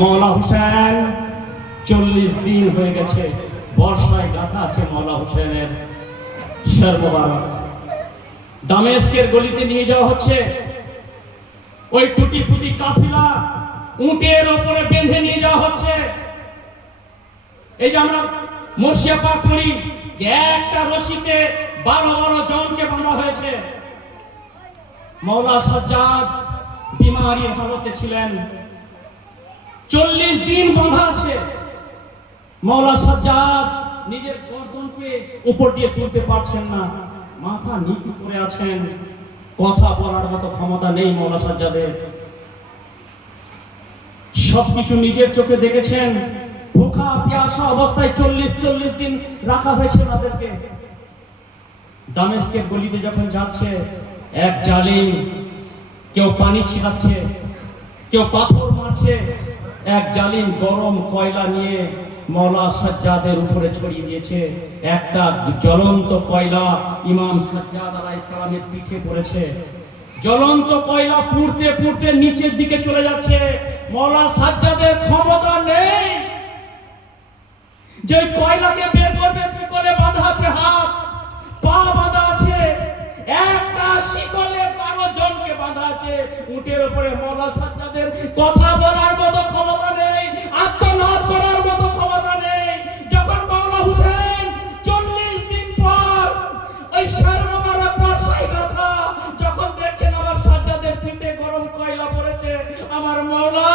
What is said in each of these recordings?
মওলা হুসেন 40 দিন হয়ে গেছে, বর্ষায় গাথা আছে মওলা হুসেনের সর মোবারক। দামেস্কের গলিতে নিয়ে যাওয়া হচ্ছে, ওই টুটি ফুটি কাফিলা উটের উপরে বেঁধে নিয়ে যাওয়া হচ্ছে। এই যে আমরা মর্শিয়া পাক করি যে একটা রশিতে 12 জনকে বাঁধা হয়েছে। মওলা সাজ্জাদ বিমারির হালতে ছিলেন, 40 দিন বাঁধা আছে। মওলা সাজ্জাদ নিজের গর্দনকে উপর দিয়ে তুলতে পারছেন না, মাথা নিচু করে আছেন, কথা বলার মতো ক্ষমতা নেই মওলা সাজ্জাদের। সবকিছু নিজের চোখে দেখেছেন, ভুখা পিয়াসা অবস্থায় 40 দিন রাখা হয়েছে তাদেরকে। দামেস্কের গলিতে যখন যাচ্ছে, এক জালিম কেউ পানি ছিটাচ্ছে, কেউ পাথর মারছে, এক জালিম গরম কয়লা নিয়ে মওলা সাজ্জাদের উপরে ছড়িয়ে দিয়েছে। একটা জ্বলন্ত কয়লা ইমাম সাজ্জাদ আলাইহিস সালামের পিঠে পড়েছে। জ্বলন্ত কয়লা পুড়তে পুড়তে নিচের দিকে চলে যাচ্ছে। মওলা সাজ্জাদের ক্ষমতা নেই যে কয়লাকে বের করবে। শিকলে বাঁধা আছে, হাত পা বাঁধা আছে, একটা শিকলে 12 জনকে বাঁধা আছে উটের উপরে। মওলা সাজ্জাদের কথা বলার মতো ক্ষমতা নেই, আত্মনাদ করার মতো ক্ষমতা নেই। যখন মওলা হুসেন 40 দিন পর ওই সর মোবারক বর্ষায় গাথা যখন দেখছেন আমার সাজ্জাদের পিঠে গরম কয়লা পড়েছে, আমার মওলা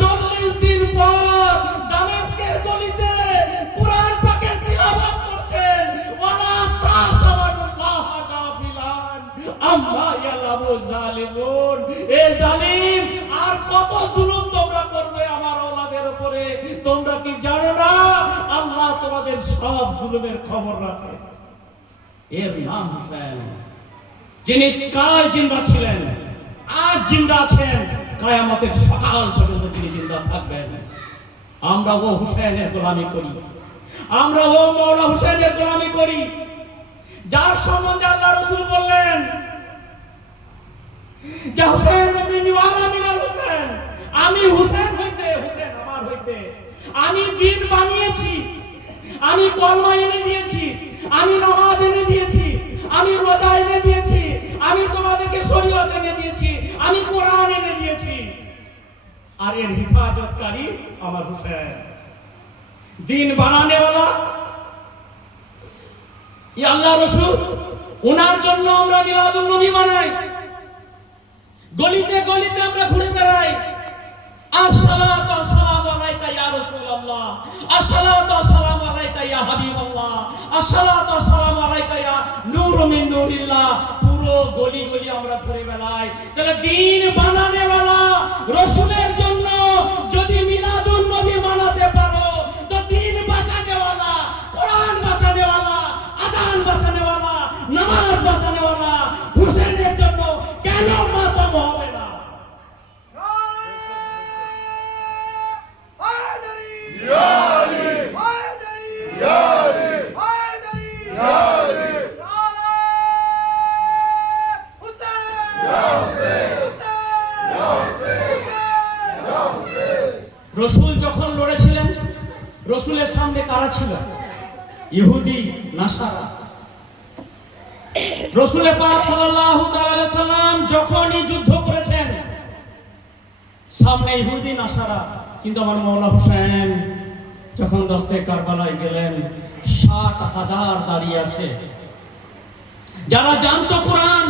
40 দিন পর দামেস্কের গলিতে কুরআন পাকের তিলাওয়াত করছেন। ওয়ালা তাসাবাল্লাহ গাফিলান আম্মা ইয়ালামু জালিমুন। এ জালিম, আর কত জুলুম তোমরা করবে আমার ওলাদের উপরে? তোমরা কি জানো না আল্লাহ তোমাদের সব জুলুমের খবর রাখে? এর নাম হুসেন, যিনি কাল জিন্দা ছিলেন, আজ জিন্দা আছেন, কিয়ামতের সকাল পর্যন্ত তিনি জিন্দা থাকবেন। আমরা ও হুসেনের গোলামি করি, আমরা ও মওলা হুসেনের গোলামি করি, যার সম্বন্ধে আল্লাহ রাসূল বললেন যে হুসেন ইবনে ওয়ালা মিনাল হুসেন, আমি হুসেন হইতে, হুসেন আমার হইতে আমি দ্বীন বানিয়েছি, আমি কলমা এনে দিয়েছি, আমি নামাজ এনে দিয়েছি, আমি রোজা এনে দিয়েছি, আমি তোমাদেরকে শরীয়ত এনে দিয়েছি, আমি কোরআন এনে দিয়েছি। আর এর হিফাজতকারী আমার হুসেন, দ্বীন বানানে ওয়ালা ই আল্লাহ রাসূল। ওনার জন্য আমরা মিলাদুন নবী মানাই, গলিতে গলিতে আমরা ঘুরে বেড়াই। আসসালাতু আসসালামু আলাইকা ইয়া রাসূলুল্লাহ, আসসালাতু আসসালামু আলাইকা ইয়া হাবিবাল্লাহ, আসসালাতু আসসালামু আলাইকা ইয়া নূরু মিন নূরিল্লাহ। পুরো গলি গলি আমরা ঘুরে বেড়াই। তাহলে দ্বীন বানানে ওয়ালা রাসূলের জন্য যদি মিলাদুন নবী বানাতে পারো, তো দ্বীন বাঁচানে ওয়ালা, কোরআন বাঁচানে ওয়ালা, আযান বাঁচানে ওয়ালা, নামাজ বাঁচানে ওয়ালা হুসেনের জন্য কেন মাতম হবে না? রসুল যখন লড়েছিলেন, রসুলের সামনে কারা ছিল? ইহুদি নাসারা। রসুল পাক সাল্লাল্লাহু তাআলা সাল্লাম যখনই যুদ্ধ করেছেন, সামনে ইহুদি নাসারা। কিন্তু আমার মওলা হুসেন যখন দস্তে কারবালায় গেলেন, 60,000 দাঁড়িয়ে আছে, যারা জানতো কোরআন,